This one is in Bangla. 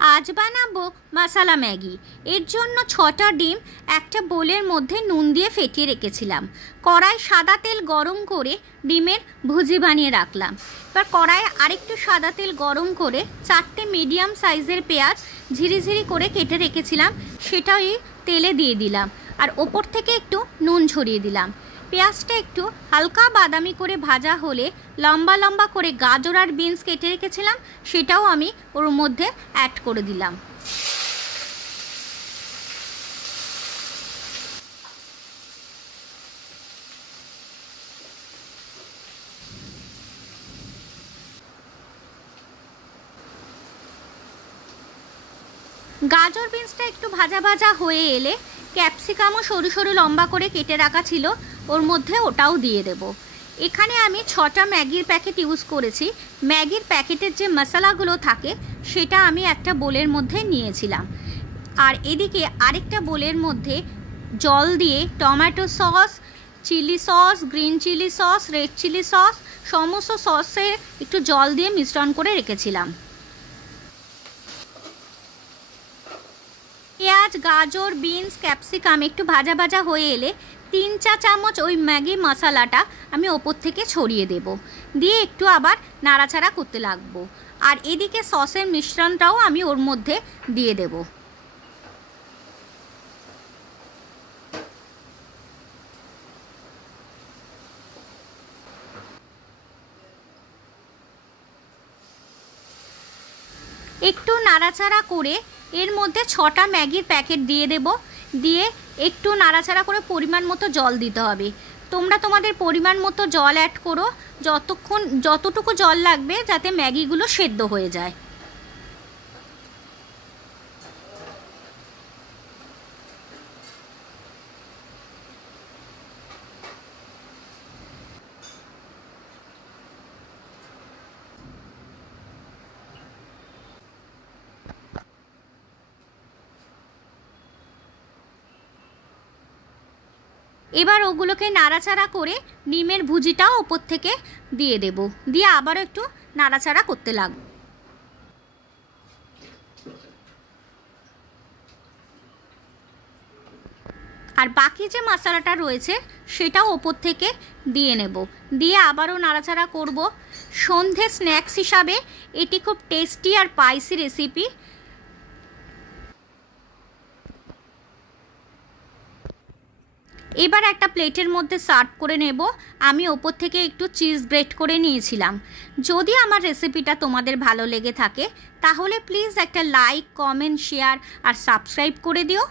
আজ বানাবো মশলা ম্যাগি। এর জন্য 6টা ডিম একটা বোলের মধ্যে নুন দিয়ে ফেটিয়ে রেখেছিলাম। কড়াই সাদা তেল গরম করে ডিমের ভুজি বানিয়ে রাখলাম। এবার কড়াইয়ে আরেকটু সাদা তেল গরম করে 4টে মিডিয়াম সাইজের পেঁয়াজ ঝিরিঝিরি করে কেটে রেখেছিলাম, সেটাও এই তেলে দিয়ে দিলাম। আর ওপর থেকে একটু নুন ছড়িয়ে দিলাম। পেঁয়াজটা একটু হালকা বাদামি করে ভাজা হলে লম্বা লম্বা করে গাজর আর বিনস কেটে রেখেছিলাম, সেটাও আমি ওর মধ্যে অ্যাড করে দিলাম। গাজর বিনসটা একটু ভাজা ভাজা হয়ে এলে ক্যাপসিকামও সরু সরু লম্বা করে কেটে রাখা ছিল, ওর মধ্যে ওটাও দিয়ে দেব। এখানে আমি 6টা ম্যাগির প্যাকেট ইউজ করেছি। ম্যাগির প্যাকেটের যে মশলাগুলো থাকে সেটা আমি একটা বোলের মধ্যে নিয়েছিলাম। আর এদিকে আরেকটা বোলের মধ্যে জল দিয়ে tomato sauce, chilli sauce, green chilli sauce, red chilli sauce, সমস্ত সসের একটু জল দিয়ে মিশ্রণ করে রেখেছিলাম। পেঁয়াজ, গাজর, বিনস, ক্যাপসিকাম একটু ভাজা ভাজা হয়ে এলে 3-4 চামচ ওই ম্যাগি মশলাটা আমি ওপর থেকে ছড়িয়ে দেব, দিয়ে একটু আবার নাড়াচাড়া করতে লাগবো। আর এদিকে সসের মিশ্রণটাও আমি ওর মধ্যে দিয়ে দেব। একটু নাড়াচাড়া করে এর মধ্যে 6টা ম্যাগির প্যাকেট দিয়ে দেব, দিয়ে একটু নাড়াচাড়া করে পরিমাণ মতো জল দিতে হবে। তোমরা তোমাদের পরিমাণ মতো জল অ্যাড করো, যতটুকু জল লাগবে যাতে ম্যাগিগুলো সেদ্ধ হয়ে যায়। এবার ওগুলোকে নাড়াচাড়া করে ডিমের ভুজিটাও ওপর থেকে দিয়ে দেব, দিয়ে আবারও একটু নাড়াচাড়া করতে লাগবে। আর বাকি যে মশলাটা রয়েছে সেটাও ওপর থেকে দিয়ে নেব, দিয়ে আবারও নাড়াচাড়া করব। সন্ধে স্ন্যাক্স হিসাবে এটি খুব টেস্টি আর স্পাইসি রেসিপি। এবার একটা প্লেটের মধ্যে সার্ভ করে নেব। আমি ওপর থেকে একটু চিজ গ্রেট করে নিয়েছিলাম। যদি আমার রেসিপিটা তোমাদের ভালো লেগে থাকে তাহলে প্লিজ একটা লাইক, কমেন্ট, শেয়ার আর সাবস্ক্রাইব করে দিও।